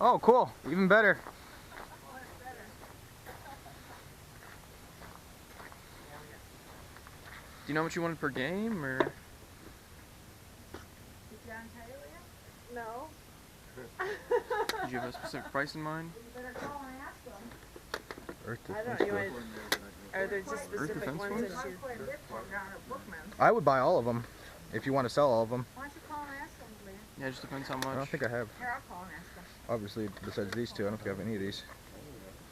Oh, cool. Even better. Do you know what you wanted per game, or? Did John tell you yet? No. Did you have a specific price in mind? You better call and ask them. I don't know. Are there just specific ones that you... Quite a bit for them down at Bookman's. I would buy all of them if you want to sell all of them. Why don't you call and ask them, Lee? Yeah, it just depends how much. I don't think I have. Here, I'll call and ask them. Obviously, besides these two, I don't think I have any of these.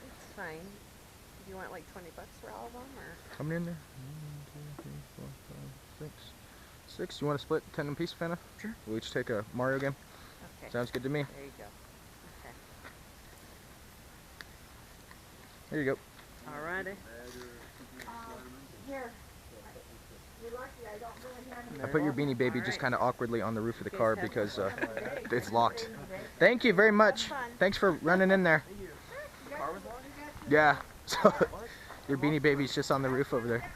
It's fine. Do you want like $20 for all of them, or? How many in there? 1, 2, 3, 4, 5, 6. 6. You want to split 10 apiece, Fana? Sure. We'll each take a Mario game. Okay. Sounds good to me. There you go. Okay. There you go. Alrighty. Here. You're lucky I don't really have I put your Beanie Baby just Alright. kind of awkwardly on the roof of the car Guys have because fun. it's locked. Thank you very much. Have fun. Thanks for running in there. Yeah. So your Beanie Baby's just on the roof over there.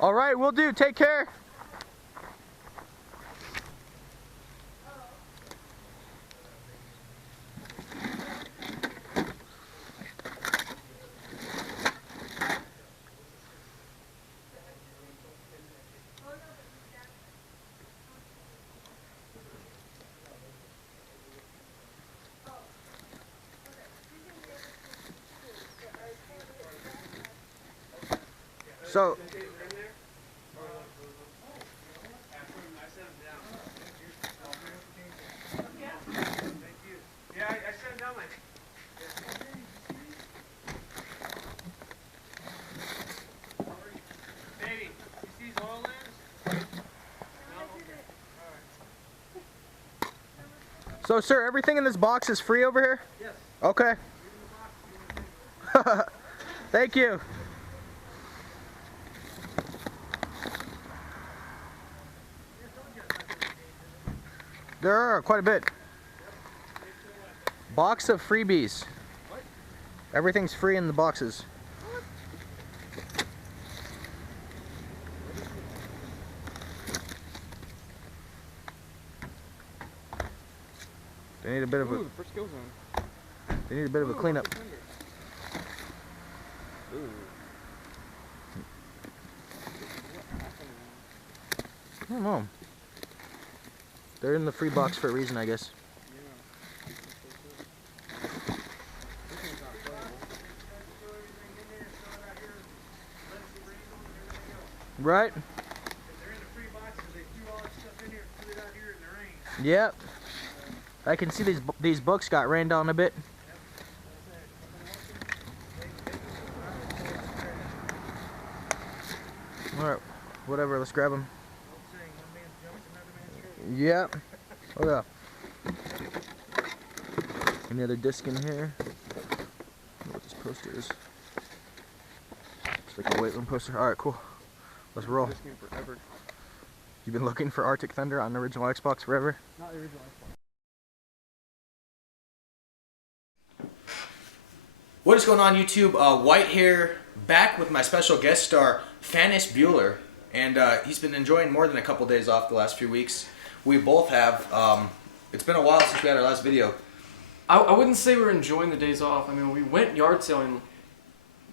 All right, we'll do. Take care. So, Yeah, I sent it down like. Baby, you see these oil lamps? No? Okay. so sir, everything in this box is free over here? Yes. Okay. Thank you. There are quite a bit. Box of freebies. Everything's free in the boxes. They need a bit of Ooh, a the first kill zone. they need a bit of a cleanup. Ooh. I don't know. They're in the free box for a reason, I guess. Right? If they're in the free boxes, they threw all that stuff in here, threw it out here in the rain. Yep. I can see these books got rained on a bit. All right, whatever. Let's grab them. Saying one man's junk, another man's Yep. Oh yeah. Any other disc in here? I don't know what this poster is. It's like a weight room poster. All right, cool. Let's roll. This game forever. You've been looking for Arctic Thunder on the original Xbox forever? Not the original Xbox. What is going on, YouTube? White here, back with my special guest star, Fanis Bueller. And he's been enjoying more than a couple days off the last few weeks. We both have. It's been a while since we had our last video. I wouldn't say we're enjoying the days off. I mean, we went yard selling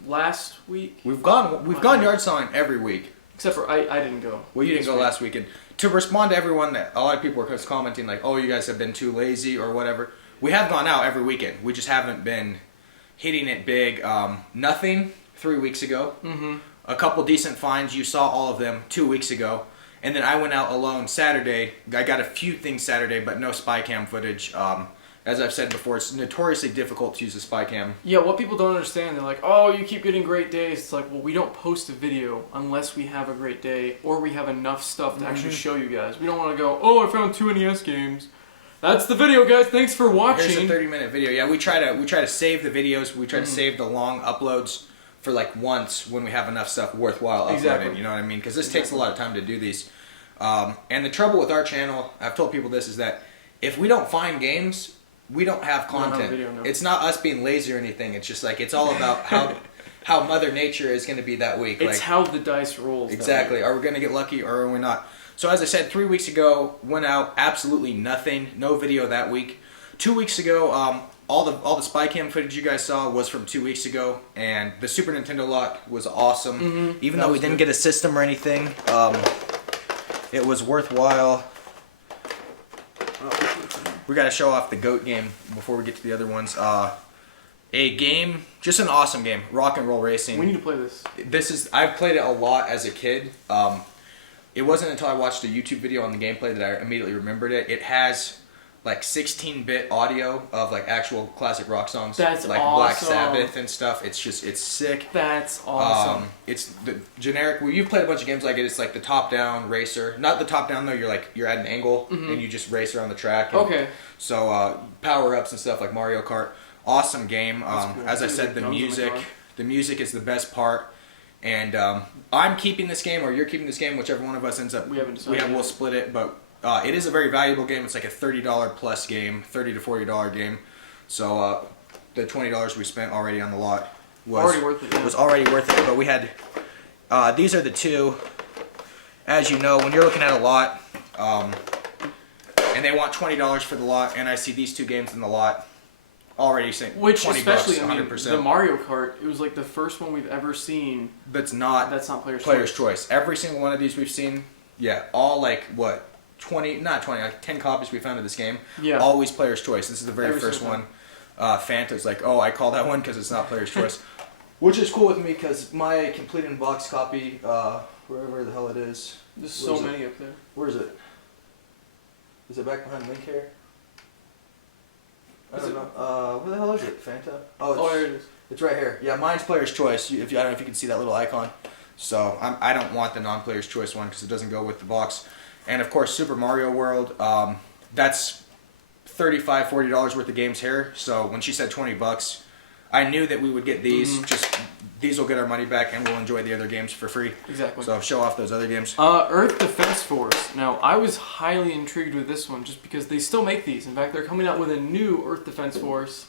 last week. We've gone yard selling every week. Except for I didn't go. Well, you didn't go last weekend. To respond to everyone that a lot of people were commenting like, "Oh, you guys have been too lazy" or whatever. We have gone out every weekend. We just haven't been hitting it big. Nothing 3 weeks ago. Mm-hmm. A couple decent finds. You saw all of them 2 weeks ago. And then I went out alone Saturday. I got a few things Saturday, but no spy cam footage. As I've said before, it's notoriously difficult to use a spy cam. Yeah, what people don't understand, they're like, oh, you keep getting great days. It's like, well, we don't post a video unless we have a great day or we have enough stuff to actually show you guys. We don't want to go, oh, I found 2 NES games. That's the video, guys. Thanks for watching. Here's a 30-minute video. Yeah, we try to save the videos. We try to save the long uploads for like once when we have enough stuff worthwhile uploading. Exactly. You know what I mean? Because this takes a lot of time to do these. And the trouble with our channel, I've told people this, is that if we don't find games, we don't have content. Video, no. It's not us being lazy or anything. It's just like it's all about how Mother Nature is going to be that week. It's like, how the dice rolls. exactly. Are we going to get lucky or are we not? So as I said, 3 weeks ago, went out, absolutely nothing. No video that week. 2 weeks ago, all the spy cam footage you guys saw was from 2 weeks ago, and the Super Nintendo lot was awesome. Even That though we was didn't good. get a system or anything, it was worthwhile. We got to show off the GOAT game before we get to the other ones. A game, just an awesome game, Rock and Roll Racing. We need to play this. I've played it a lot as a kid. It wasn't until I watched a YouTube video on the gameplay that I immediately remembered it. It has like 16-bit audio of like actual classic rock songs. That's like Black awesome. Sabbath and stuff. It's sick. That's awesome. It's the generic. Well, you've played a bunch of games like it. It's like the top-down racer. Not the top-down though. You're at an angle and you just race around the track. And Okay. So power-ups and stuff like Mario Kart. Awesome game. cool. As I It's said, like the guns on the music. car. The music is the best part. And I'm keeping this game, or you're keeping this game, whichever one of us ends up. We haven't decided We'll yet. split it, but it is a very valuable game. It's like a $30 plus game, $30 to $40 game. So the $20 we spent already on the lot was Already worth it, yeah. Was already worth it. But we had these are the two. As you know, when you're looking at a lot, and they want $20 for the lot, and I see these two games in the lot. Already saying Which 20 especially, bucks, I mean, 100%. the Mario Kart, it was like the first one we've ever seen. That's not Player's choice. Every single one of these we've seen, yeah, all like what 20, not 20, like 10 copies we found of this game. Yeah. Always player's choice. This is the very Every first single one. Fanta's like, oh, I call that one because it's not player's choice, which is cool with me because my complete in box copy, wherever the hell it is. There's so many up there. Where is it? Is it back behind Link here? I Is don't it- know. Where the hell is it? Fanta? Oh, there it is. It's right here. Yeah, mine's player's choice. I don't know if you can see that little icon. So I don't want the non-player's choice one because it doesn't go with the box. And of course, Super Mario World. That's $35, $40 worth of games here. So when she said 20 bucks, I knew that we would get these. Just these will get our money back, and we'll enjoy the other games for free. Exactly. So show off those other games. Earth Defense Force. Now, I was highly intrigued with this one just because they still make these. In fact, they're coming out with a new Earth Defense Force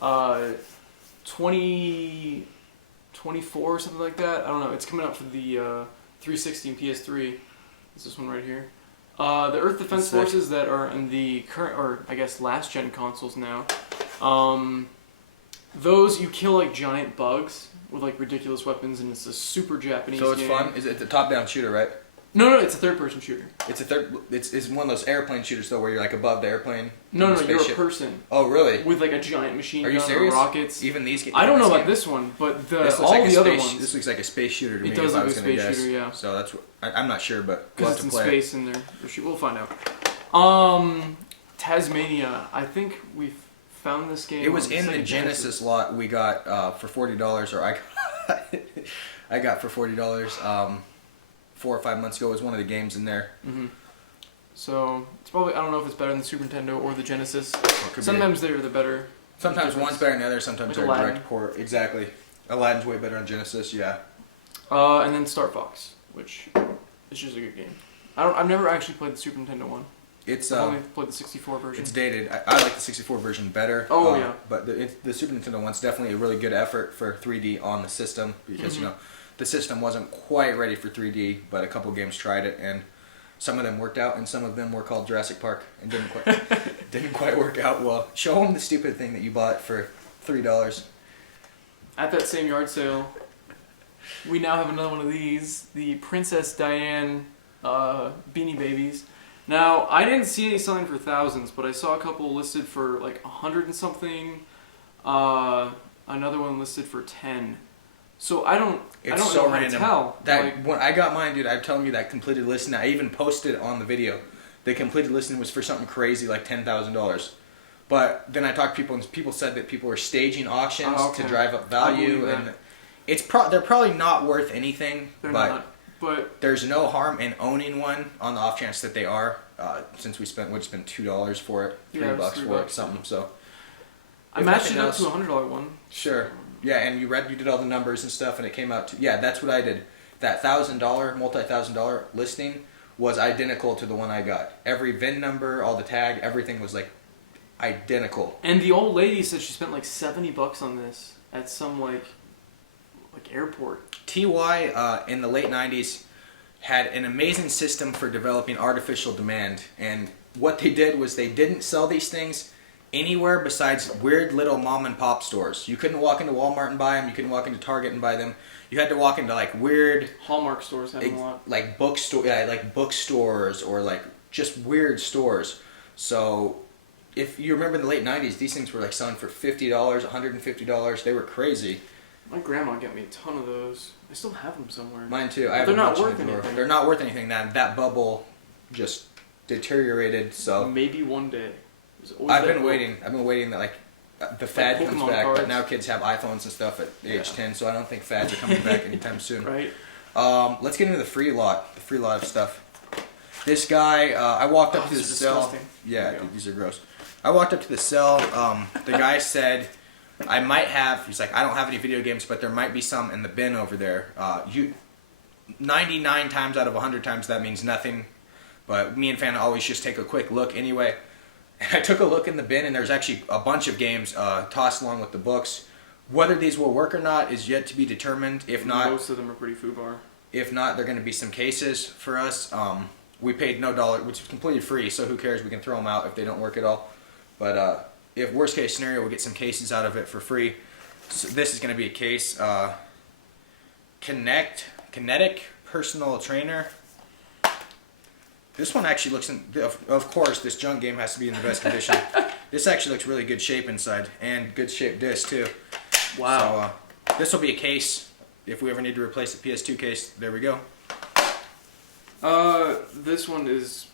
2024 or something like that. I don't know. It's coming out for the 360 and PS3. It's this one right here. The Earth Defense That's sick. Forces that are in the current, or I guess last gen consoles now, those you kill like giant bugs with like ridiculous weapons, and it's a super Japanese So it's game. fun. Is it the top-down shooter, right? No, it's a third-person shooter. It's it's one of those airplane shooters though, where you're like above the airplane. No, the you're a spaceship. person Oh, really? with like a giant machine Are you gun serious? or rockets. Even these games? I don't know about game? this one, but This looks all like the a other space, ones, This looks like a space shooter to me. It does if I look was a gonna space guess. shooter, yeah. So that's I'm not sure, but we'll because have it's to in play space in there. We'll find out. Tasmania. I think we've found this game. It was on in the Sega Genesis lot we got for $40, or I got for $40 4 or 5 months ago. It was one of the games in there. So it's probably, I don't know if it's better than the Super Nintendo or the Genesis. Or it could be- Sometimes they're the better. sometimes difference. one's better than the other. Sometimes Like they're a Aladdin. direct port. Exactly. Aladdin's way better on Genesis. Yeah. And then Star Fox, which is just a good game. I've never actually played the Super Nintendo one. It's I've only played the 64 version. It's dated. I like the 64 version better. Oh, yeah. But the Super Nintendo one's definitely a really good effort for 3D on the system because you know the system wasn't quite ready for 3D, but a couple games tried it and some of them worked out and some of them were called Jurassic Park and didn't quite work out well. Show them the stupid thing that you bought for $3. At that same yard sale, we now have another one of these, the Princess Diane Beanie Babies. Now, I didn't see any selling for thousands, but I saw a couple listed for like 100 and something. Another one listed for 10. So I don't It's know so how random. to tell. That Like, when I got mine, dude, I'm telling you that completed listing. I even posted on the video. The completed listing was for something crazy like $10,000. But then I talked to people, and people said that people were staging auctions Oh, okay. to drive up I value, believe and they're probably not worth anything. they're but not. But there's no harm in owning one on the off chance that they are. Since we spent $2 for it, Yeah, it was $3 $3, for it, something. So I if matched nothing it up else- to a $100 one. Sure. Yeah, and you did all the numbers and stuff, and it came out to, yeah, that's what I did. That $1,000, multi-$1,000 listing was identical to the one I got. Every VIN number, all the tag, everything was like identical. And the old lady said she spent like $70 on this at some like airport. TY in the late 90s had an amazing system for developing artificial demand, and what they did was they didn't sell these things anywhere besides weird little mom and pop stores. You couldn't walk into Walmart and buy them. You couldn't walk into Target and buy them. You had to walk into like weird Hallmark stores have them a lot. like bookstores or like just weird stores. So if you remember in the late 90s, these things were like selling for $50, $150. They were crazy. My grandma got me a ton of those. I still have them somewhere. Mine too. But I have they're a not bunch in worth the drawer. anything. They're not worth anything. That bubble just deteriorated. So Maybe one day. There's always I've that been hope. waiting. I've been waiting that like the fad comes Pokemon back, but cards. now kids have iPhones and stuff at age 10, so I don't think fads are coming back anytime soon. Right? Let's get into the free lot of stuff. This guy, I walked up to the these are cell. disgusting. Yeah, There you dude, go. these are gross. I walked up to the cell. The guy said, I might have. He's like, I don't have any video games, but there might be some in the bin over there. 99 times out of 100 times that means nothing. But me and Fan always just take a quick look anyway. And I took a look in the bin, and there's actually a bunch of games tossed along with the books. Whether these will work or not is yet to be determined. If not, Most of them are pretty foobar. if not, they're going to be some cases for us. We paid no dollar, which is completely free, so who cares? We can throw them out if they don't work at all. But if worst case scenario, we'll get some cases out of it for free. So this is going to be a case. Kinetic Personal Trainer. This one actually looks, of course, this junk game has to be in the best condition. This actually looks really good shape inside, and good shaped disc too. Wow. So this will be a case. If we ever need to replace the PS2 case, there we go. This one is,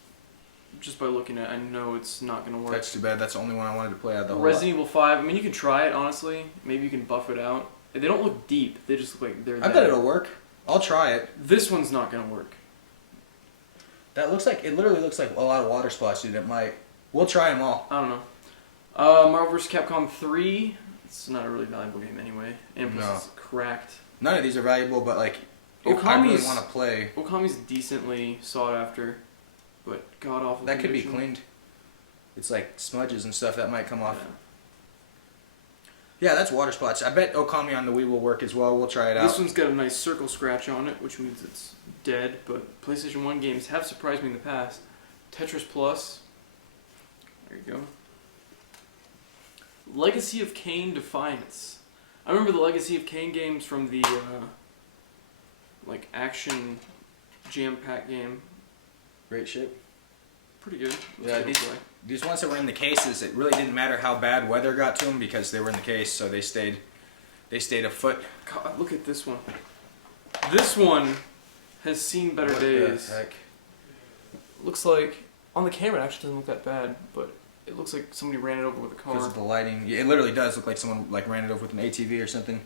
just by looking at it, I know it's not going to work. That's too bad. That's the only one I wanted to play out of the whole Resident Evil 5, I mean, you can try it, honestly. Maybe you can buff it out. They don't look deep. They just look like they're lot. I there. bet it'll work. I'll try it. This one's not going to work. That looks like, it literally looks like a lot of water spots, dude. It might. We'll try them all. I don't know. Marvel vs. Capcom 3, it's not a really valuable game anyway. And plus No. it's cracked. None of these are valuable, but like, if I really want to play, Okami's decently sought after, but god awful. that could be condition. cleaned. It's like smudges and stuff that might come off. Yeah. Yeah, that's water spots. I bet Okami on the Wii will work as well. We'll try it out. This one's got a nice circle scratch on it, which means it's dead, but PlayStation 1 games have surprised me in the past. Tetris Plus. There you go. Legacy of Kain Defiance. I remember the Legacy of Kain games from the like action jam-pack game. Great shape. Pretty good. Yeah, these ones that were in the cases, it really didn't matter how bad weather got to them because they were in the case, so they stayed afoot. God, look at this one. This one has seen better days. The heck? Looks like on the camera it actually doesn't look that bad, but it looks like somebody ran it over with a car. Because of the lighting. Yeah, it literally does look like someone like ran it over with an ATV or something.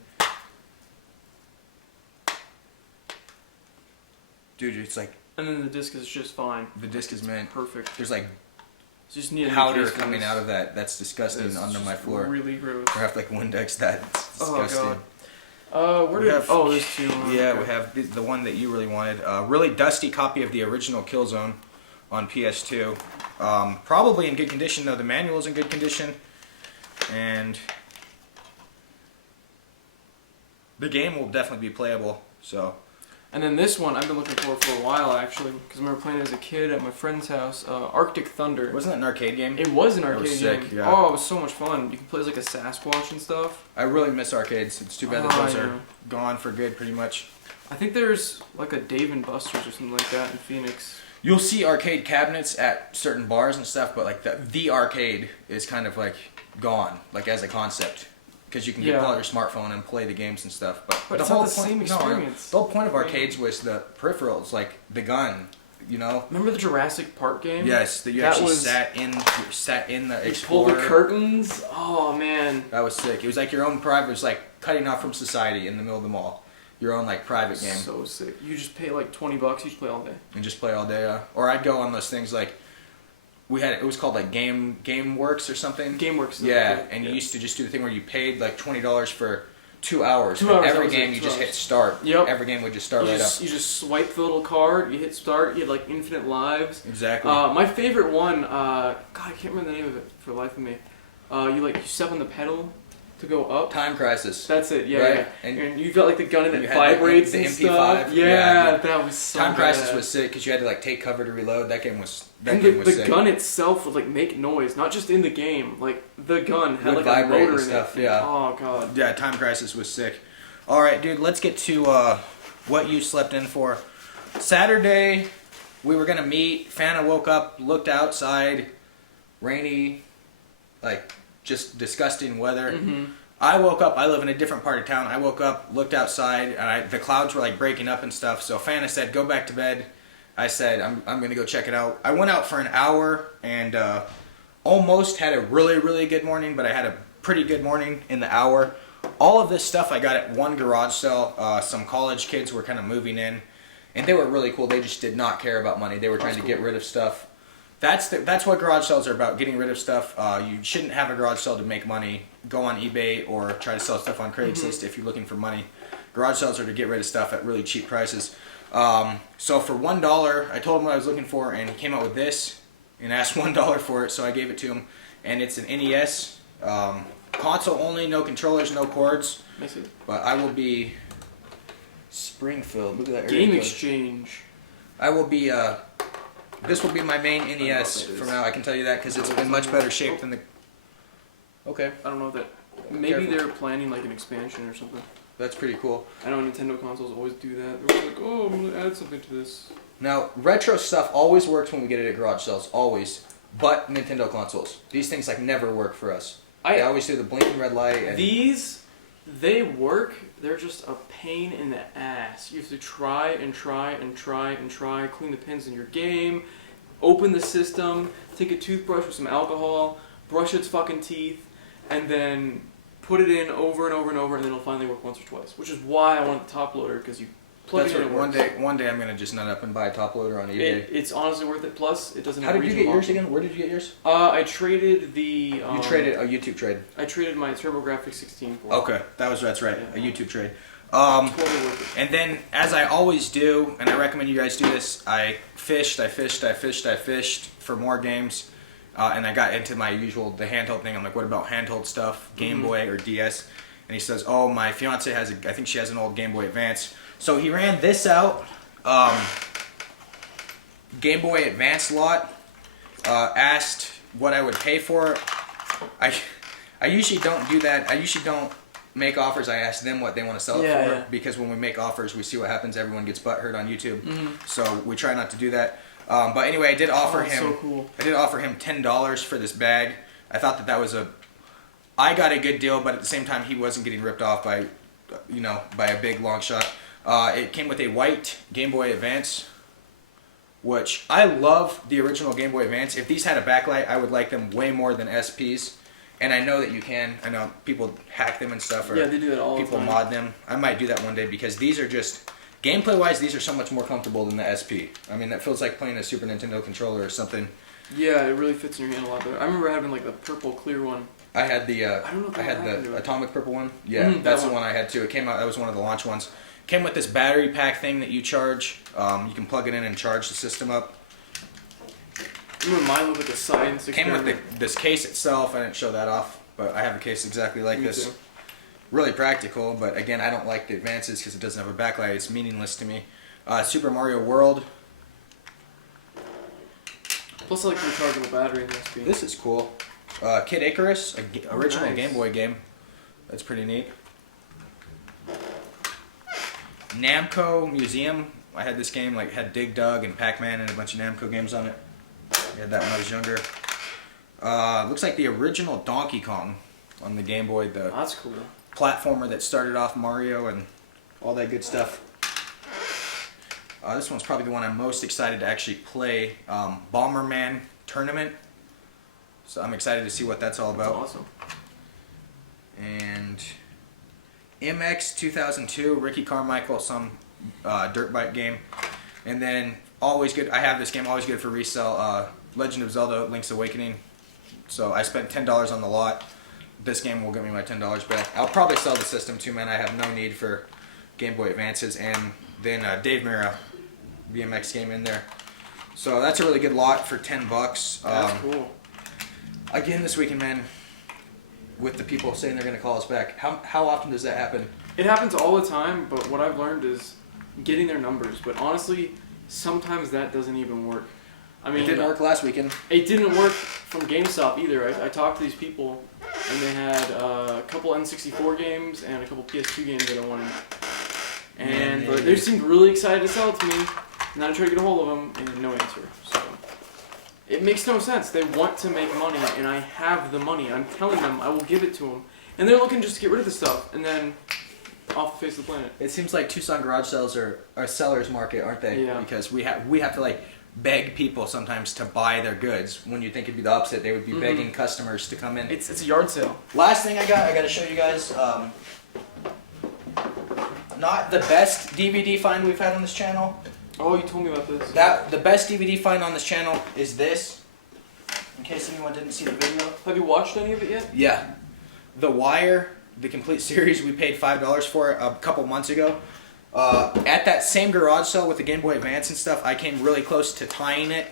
Dude, it's like And then the disc is just fine. the disc is mint. Perfect. There's like So you just need a new powder case for coming this. out of that. That's disgusting It's under my just floor. Really gross. We have to like Windex that. It's Oh disgusting. god. Where We did? have- Oh, there's two. Yeah, Okay. we have the one that you really wanted. Really dusty copy of the original Killzone on PS2. Probably in good condition though. The manual's in good condition, and the game will definitely be playable. So And then this one I've been looking for a while actually, because I remember playing it as a kid at my friend's house. Arctic Thunder. wasn't that an arcade game? It was an That arcade was sick, game. yeah. Oh, it was so much fun. You can play as like a Sasquatch and stuff. I really miss arcades. It's too bad that Oh, those I are know. gone for good, pretty much. I think there's like a Dave and Buster's or something like that in Phoenix. You'll see arcade cabinets at certain bars and stuff, but like the arcade is kind of like gone, like as a concept, because you can Yeah. pull out your smartphone and play the games and stuff. But it's not the same experience. The whole point of arcades was the peripherals, like the gun, you know. Remember the Jurassic Park game? Yes, that you That actually was- sat in the You pull Explorer. the curtains. Oh man. That was sick. It was like your own private. It was like cutting off from society in the middle of the mall. Your own like private game. So sick. You just pay like $20. You just play all day. And just play all day. Or I'd go on those things like it was called like Game Works or something. GameWorks. Yeah, and you used to just do the thing where you paid like $20 for 2 hours. 2 And hours, that every was game it, you 2 just hours. hit start. Yep. Every game would just start You right just, up. you just swipe the little card. You hit start. You had like infinite lives. Exactly. My favorite one. God, I can't remember the name of it for the life of me. You step on the pedal, to go up. Time Crisis. That's it, yeah, Right. yeah. And you've got like the gun and You it had vibrates the and MP5. stuff. Yeah, Yeah, that was so Time Crisis bad. was sick because you had to like take cover to reload. That game was And game was the sick. gun itself would like make noise, not just in the game. Like the gun had Would like a vibrate motor and in stuff, it. yeah. Oh god. Yeah, Time Crisis was sick. All right, dude, let's get to what you slept in for. Saturday, we were gonna meet. Fana woke up, looked outside, rainy, like just disgusting weather. Mm-hmm. I woke up. I live in a different part of town. I woke up, looked outside, and the clouds were like breaking up and stuff. So Fana said, "Go back to bed." I said, "I'm gonna go check it out." I went out for an hour and almost had a really good morning, but I had a pretty good morning in the hour. All of this stuff I got at one garage sale. Some college kids were kind of moving in, and they were really cool. They just did not care about money. They were trying to get rid of stuff. That's what garage sales are about, getting rid of stuff. You shouldn't have a garage sale to make money. Go on eBay or try to sell stuff on Craigslist if you're looking for money. Garage sales are to get rid of stuff at really cheap prices. So for $1, I told him what I was looking for, and he came out with this and asked $1 for it, so I gave it to him. And it's an NES, console only, no controllers, no cords. But I will be Springfield. Look at that area Game code. exchange. I will be this will be my main NES from now. I can tell you that because it's in much better shape than the. Okay, I don't know if that. Maybe they're planning like an expansion or something. that's pretty cool. I know Nintendo consoles always do that. They're always like, oh, I'm gonna add something to this. Now retro stuff always works when we get it at garage sales, always. But Nintendo consoles, these things like never work for us. They always do the blinking red light. And These, they work. They're just a pain in the ass. You have to try and try and try and try. Clean the pins in your game. Open the system. Take a toothbrush with some alcohol. Brush its fucking teeth. And then put it in over and over and over, and then it'll finally work once or twice. Which is why I want the top loader, because you plug that's it in what and it works. one day I'm gonna just nut up and buy a top loader on eBay. It's honestly worth it. Plus, it doesn't. How have did you regional get yours option. again? Where did you get yours? I traded the. You traded a YouTube trade. I traded my TurboGrafx 16 for it. Okay, that's right. Yeah. A YouTube trade. Totally worth it. And then, as I always do, and I recommend you guys do this, I fished for more games, and I got into my usual, the handheld thing. I'm like, what about handheld stuff, Game Boy or DS? And he says, oh, my fiance has, I think she has an old Game Boy Advance. So he ran this out, Game Boy Advance lot, asked what I would pay for it. I usually don't do that. I usually don't make offers. I ask them what they want to sell it for, because when we make offers, we see what happens. Everyone gets butthurt on YouTube, so we try not to do that. But anyway, I did offer him. So cool. I did offer him $10 for this bag. I thought that was I got a good deal, but at the same time, he wasn't getting ripped off by, by a big long shot. It came with a white Game Boy Advance, which I love the original Game Boy Advance. If these had a backlight, I would like them way more than SPs. And I know that you can. I know people hack them and stuff, or they do that all the people time. mod them. I might do that one day because these are just, gameplay-wise, these are so much more comfortable than the SP. I mean, that feels like playing a Super Nintendo controller or something. Yeah, it really fits in your hand a lot better. I remember having like the purple clear one. I had the I don't know if I had that happened to the it. atomic purple one. Yeah, that that's the one. one I had too. It came out. That was one of the launch ones. Came with this battery pack thing that you charge. You can plug it in and charge the system up. I remember mine looked like a science Came experiment. with this case itself. I didn't show that off, but I have a case exactly like Me this. too. Really practical, but again, I don't like the advances because it doesn't have a backlight. It's meaningless to me. Super Mario World. Plus, I like the rechargeable battery in this game. This is cool. Kid Icarus, original nice. Game Boy game. That's pretty neat. Namco Museum. I had this game, had Dig Dug and Pac-Man and a bunch of Namco games on it. I had that when I was younger. Looks like the original Donkey Kong on the Game Boy, the That's cool. platformer that started off Mario and all that good stuff. This one's probably the one I'm most excited to actually play. Bomberman Tournament. So I'm excited to see what that's all That's about. awesome. And MX 2002, Ricky Carmichael, some dirt bike game. And then always good, I have this game, always good for resale, Legend of Zelda Link's Awakening. So I spent $10 on the lot. This game will get me my $10 back. I'll probably sell the system too, man. I have no need for Game Boy Advances. And then Dave Mira BMX game in there. So that's a really good lot for $10. That's cool. Again this weekend, man, with the people saying they're going to call us back. How often does that happen? It happens all the time, but what I've learned is getting their numbers. But honestly, sometimes that doesn't even work. I mean, It didn't work last weekend. It didn't work from GameStop either. I talked to these people, and they had a couple N64 games and a couple PS2 games that I wanted. And but they seemed really excited to sell it to me. And then I tried to get a hold of them, and no answer. So it makes no sense. They want to make money, and I have the money. I'm telling them I will give it to them, and they're looking just to get rid of the stuff, and then off the face of the planet. It seems like Tucson garage sales are a seller's market, aren't they? Yeah. Because we have to like beg people sometimes to buy their goods. When you think it'd be the opposite, they would be begging customers to come in. It's a yard sale. Last thing I got to show you guys. Not the best DVD find we've had on this channel. Oh, you told me about this. The best DVD find on this channel is this. In case anyone didn't see the video. Have you watched any of it yet? Yeah, The Wire, the complete series. We paid $5 for it a couple months ago. At that same garage sale with the Game Boy Advance and stuff, I came really close to tying it,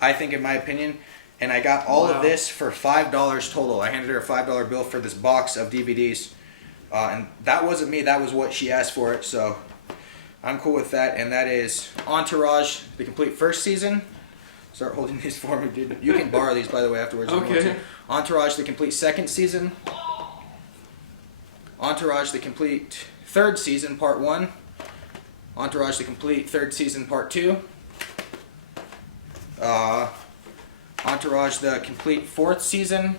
I think, in my opinion. And I got all of this for $5 total. I handed her a $5 bill for this box of DVDs. And that wasn't me, that was what she asked for it, so I'm cool with that. And that is Entourage, the complete first season. Start holding these for me, dude. You can borrow these, by the way, afterwards. If you want Okay. to. Entourage, the complete second season. Entourage, the complete third season, part 1. Entourage, the complete third season, part 2. Entourage, the complete fourth season.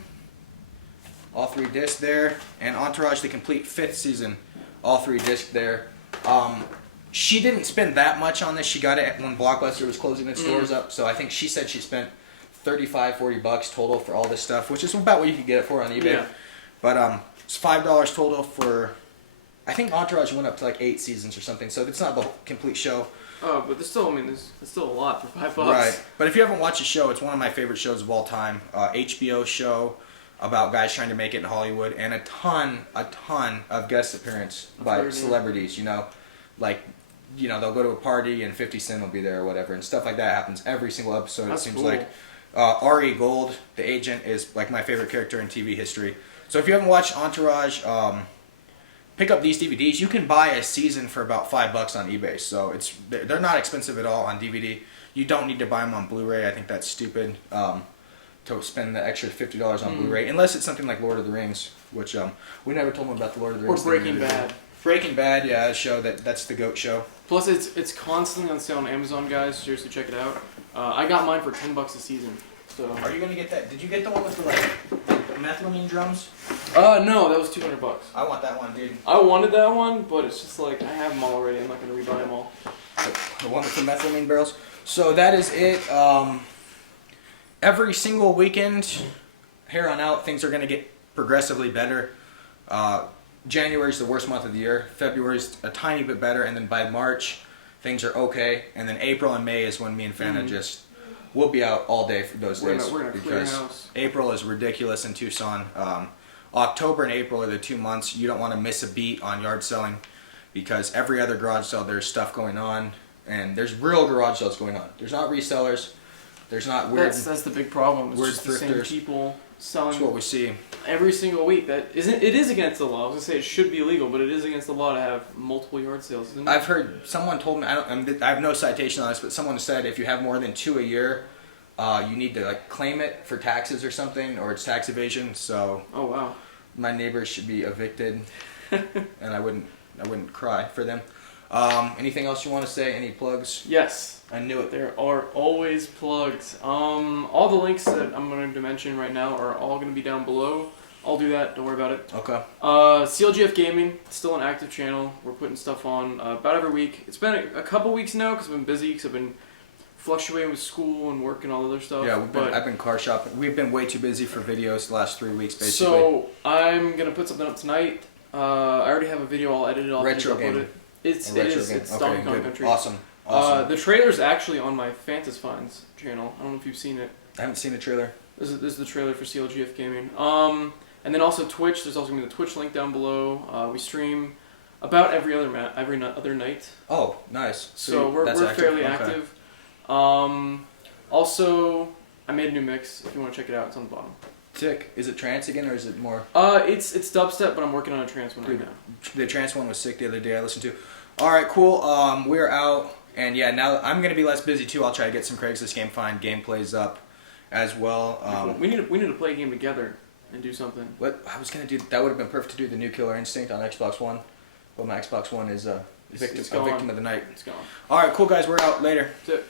All 3 discs there. And Entourage, the complete 5th season. All 3 discs there. She didn't spend that much on this. She got it when Blockbuster was closing its doors up. So I think she said she spent $35-40 total for all this stuff, which is about what you could get it for on eBay. Yeah. But it's $5 total for... I think Entourage went up to like 8 seasons or something. So it's not the complete show. Oh, but there's still, there's still a lot for $5. Right. But if you haven't watched the show, it's one of my favorite shows of all time. HBO show about guys trying to make it in Hollywood, and a ton of guest appearance by celebrities, like, they'll go to a party and 50 Cent will be there or whatever, and stuff like that happens every single episode. That's it seems cool. like Ari Gold, the agent, is like my favorite character in TV history. So if you haven't watched Entourage, pick up these DVDs. You can buy a season for about $5 on eBay, so they're not expensive at all on DVD. You don't need to buy them on Blu-ray. I think that's stupid. To spend the extra $50 on Blu-ray, unless it's something like Lord of the Rings, which we never told them about the Lord of the Rings. Or Breaking Bad. Breaking Bad, yeah, a show that's the GOAT show. Plus, it's constantly on sale on Amazon, guys. Seriously, check it out. I got mine for $10 a season. So. Are you gonna get that? Did you get the one with the methylamine drums? No, that was $200. I want that one, dude. I wanted that one, but it's just like I have them all already. I'm not gonna rebuy them all. The one with the methylamine barrels. So that is it. Every single weekend, here on out, things are going to get progressively better. January's the worst month of the year. February's a tiny bit better, and then by March, things are okay. And then April and May is when me and Fana we'll be out all day for those days. We're gonna clear house. April is ridiculous in Tucson. October and April are the 2 months you don't want to miss a beat on yard selling, because every other garage sale there's stuff going on, and there's real garage sales going on. There's not resellers. There's not weird. That's the big problem. It's weird just the same thrifters. people selling. That's what we see. Every single week. It is against the law. I was gonna say it should be illegal, but it is against the law to have multiple yard sales, isn't it? I've heard someone told me, I have no citation on this, but someone said if you have more than 2 a year, you need to like claim it for taxes or something, or it's tax evasion. So Oh wow. my neighbors should be evicted, and I wouldn't cry for them. Anything else you want to say? Any plugs? Yes. I knew it. There are always plugs. All the links that I'm going to mention right now are all going to be down below. I'll do that. Don't worry about it. Okay. CLGF Gaming, still an active channel. We're putting stuff on about every week. It's been a couple weeks now because I've been busy, because I've been fluctuating with school and work and all other stuff. Yeah, I've been car shopping. We've been way too busy for videos the last 3 weeks, basically. So I'm going to put something up tonight. I already have a video all edited. I'll Retro upload game. it. It's Okay, Donkey Kong good. Country. Awesome. The trailer's actually on my Fantas Finds channel. I don't know if you've seen it. I haven't seen a trailer. This is the trailer for CLGF Gaming. And then also Twitch. There's also gonna be the Twitch link down below. We stream about every other night. Oh, nice. So we're fairly active. Also, I made a new mix. If you want to check it out, it's on the bottom. Sick. Is it trance again, or is it more? It's dubstep, but I'm working on a trance one right now. The trance one was sick the other day. I listened to. All right, cool. We're out, and yeah, now I'm gonna be less busy too. I'll try to get some Craigslist game find gameplays up, as well. We need to play a game together and do something. What I was gonna do, that would have been perfect to do the new Killer Instinct on Xbox One, but my Xbox One is a victim of the night. It's gone. All right, cool guys. We're out later. That's it.